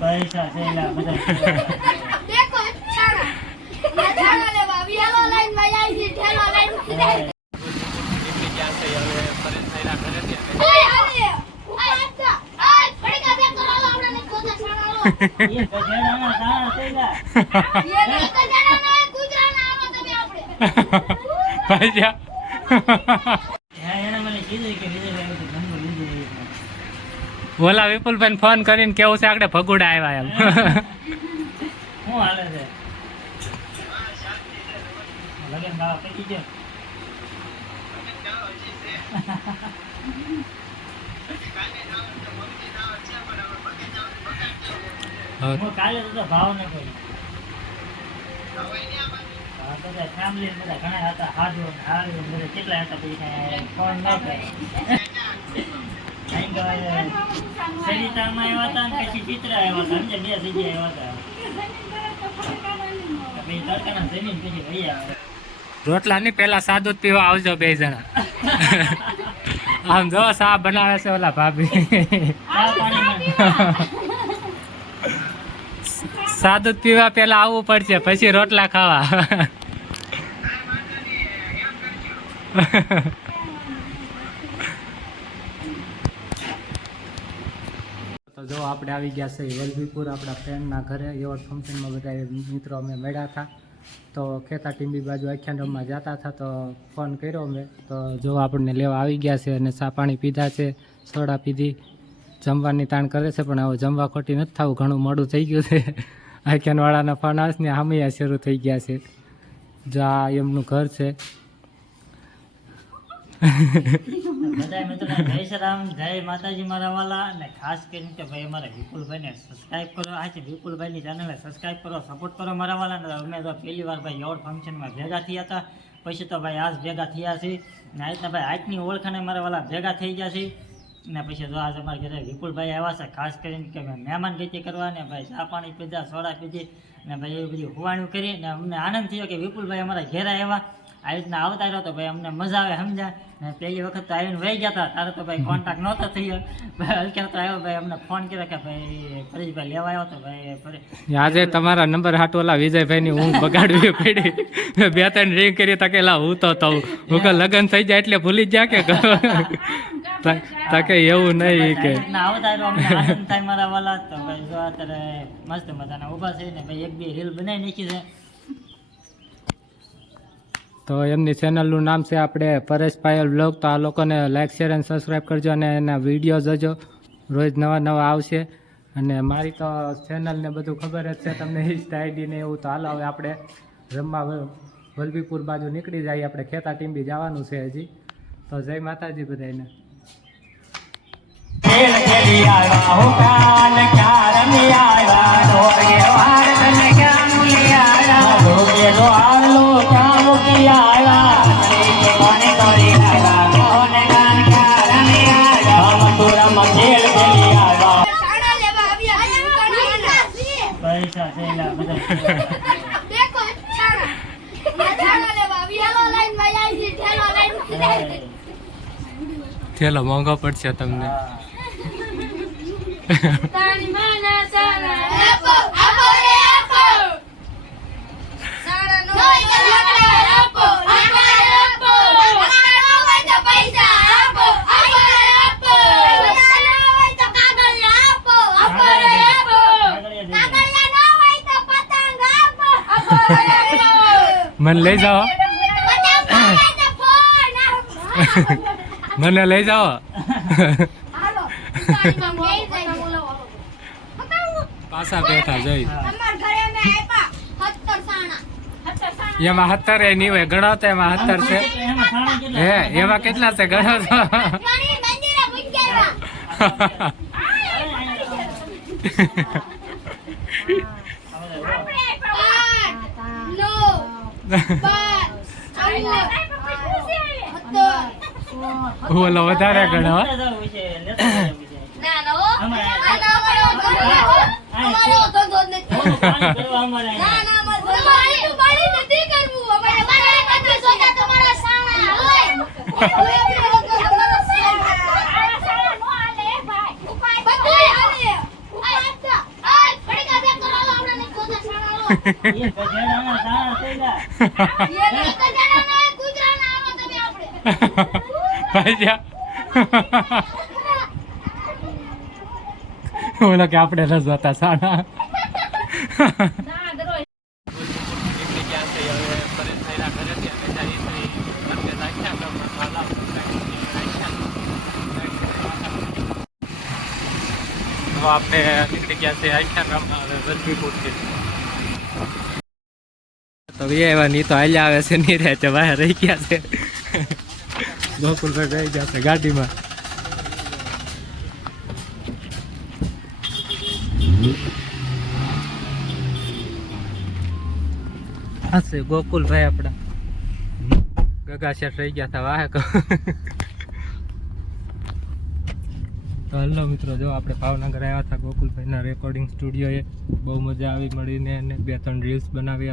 પૈસા બધા દેખો છાણા છાણા લેવા લાઈનમાં આવી છે ઠેલો લાઈનમાં જાય ભાઈ જા. એને મને કીધું કે વિજય ભાઈ તો જમવું લીધું એ. ઓલા વિપુલભાઈ ફોન કરીને કેવું છે? આપણે ભગુડા આવ્યા એમ. શું હાલે છે? લગન ગયો કાલે તો ભાવ ન કરી બધા family બધા ઘણા હતા. હાજુ ને બધા કેટલા હતા પછી ફોન ન કર્યો સરિતામાં આવ્યા હતા ને પછી ચિત્રા આવ્યા હતા. સમજે બે જગ્યાએ આવ્યા હતા. જમીન પછી રોટલા ની પેલા સાદુ જ પીવા આવજો બે જણા. આમ જો સા બનાવે છે ઓલા ભાભી. સાદુ જ પીવા પેલા આવવું પડશે પછી રોટલા ખાવા તો જો આપણે આવી ગયા છે વલભીપુર આપણા ફ્રેન્ડના ઘરે. એવોર્ડ ફંક્શનમાં બધા મિત્રો અમે મળ્યા હતા. તો ખેતા ટીંબી બાજુ આખ્યાન રમવા જતા હતા, તો ફોન કર્યો અમે. તો જો આપણને લેવા આવી ગયા છે અને ચા પાણી પીધા છે, સોડા પીધી, જમવાની તાણ કરે છે, પણ હવે જમવા ખોટી નથી થવું, ઘણું મોડું થઈ ગયું છે. આખ્યાનવાળાના ફોન આવશે હામૈયા શરૂ થઈ ગયા છે. જો એમનું ઘર છે. બધા મિત્રો જય શ્રી રામ જય માતાજી મારા વાલા અને ખાસ કરીને કે ભાઈ અમારા વિપુલભાઈને સબસ્ક્રાઇબ કરો. આ છે વિપુલભાઈની ચેનલને સબસ્ક્રાઇબ કરો સપોર્ટ કરો મારા વાલા ને. અમે તો પહેલી વાર ભાઈ એવોર્ડ ફંક્શનમાં ભેગા થયા હતા. પછી તો ભાઈ આજ ભેગા થયા છે. ને આ રીતના ભાઈ આજની ઓળખાણે મારા વાલા ભેગા થઈ ગયા છે. ને પછી જો આજ અમારા ઘરે વિપુલભાઈ આવ્યા છે, ખાસ કરીને કે મહેમાન ગતિ કરવા ને ભાઈ ચા પાણી પીધા, સોડા પીધી ને ભાઈ એ બધી હુવાણું કરી ને અમને આનંદ થયો કે વિપુલભાઈ અમારા ઘેરા આવ્યા. આ રીતના આવતા રહ્યો તો ભાઈ અમને મજા આવે સમજાય? ને પહેલી વખત તો આવીને વહી ગયા હતા તારે તો ભાઈ કોન્ટેક્ટ નહોતો થયો. ભાઈ અત્યારે તો આવ્યો ભાઈ અમને ફોન કર્યો કે ભાઈ પરેશભાઈ લેવા આવ્યો તો ભાઈ આજે તમારા નંબર હાટુ ઓલા વિજયભાઈની હું બગાડવી પડી. બે ત્રણ રિંગ કરી તકે લા હું તો તઉ હું કે લગ્ન થઈ જાય એટલે ભૂલી જ કે. તાકે એવું નહીં કે. ના આવતા મારા વાલા તો ભાઈ જો અત્યારે મસ્ત મજાના ઊભા છે ને ભાઈ એક બે રીલ બનાવી નાખી છે. તો એમની ચેનલનું નામ છે આપણે પરેશ પાયલ બ્લોગ તો આ લોકોને લાઇક શેર અને સબસ્ક્રાઈબ કરજો અને એના વીડિયો જોજો. રોજ નવા નવા આવશે. અને મારી તો ચેનલને બધું ખબર જ છે તમને ઇન્સ્ટા આઈડી ને એવું તો હાલ હવે આપણે રમવા વલભીપુર બાજુ નીકળી જઈએ. આપણે ખેતા ટીંબી જવાનું છે હજી. તો જય માતાજી બધાને છાણા પૈસા છે એલા બધા દેખો છાણા છાણા લેવા આવી હેલો લાઈનમાં આવી છે ઠેલો લાઈન જાય ચલો મોંઘો પડશે તમને. તારી માના મને લઈ જાઓ. મને લઈ જાઓ. પાછા બેઠા જઈ. તમારા ઘરે મેં આપ્યા 70 સાણા 70 સાણા એમાં હત્તર એ નહીં હોય તો એમાં હત્તર છે. હે એમાં કેટલા છે, ગણો તો. ઓલો વધારે ગણો. ના ના હો ના ના અમારો ધંધો હો અમારો ધંધો જ નથી થોડું પાણી ભરવા અમારે ના ના અમારો ધંધો બાળી નથી કરવું અમારે અમારે બધું જોતા તમારા સાણા હોય હવે આપણે લોકો તમારા સાણા આવા સાણા નો હાલે ભાઈ ઉપાય બધું હાલે ઉપાય આ એ ગધેડાના દાણા થઈ ગયા. એ નહીં ગધેડાના, એ કૂતરાના આવો તમે આપણે. ભાઈ જા ઓલો કે આપણે ન જોતા. તો આપણે નીકળી ગયા છે આખ્યા ગામમાં હવે વલભીપુરથી તો એવા ની તો હાલ્યા આવે છે નહીં રહે છે બહાર રહી ગયા છે. ગોકુલભાઈ રહી ગયા છે ગાડીમાં. હા છે ગોકુલભાઈ આપણા ગગા શેઠ રહી ગયા હતા વાહે કહો તો હલો મિત્રો, જો આપણે ભાવનગર આવ્યા હતા ગોકુલભાઈના રેકોર્ડિંગ સ્ટુડિયોએ બહુ મજા આવી મળીને અને બે ત્રણ રીલ્સ બનાવી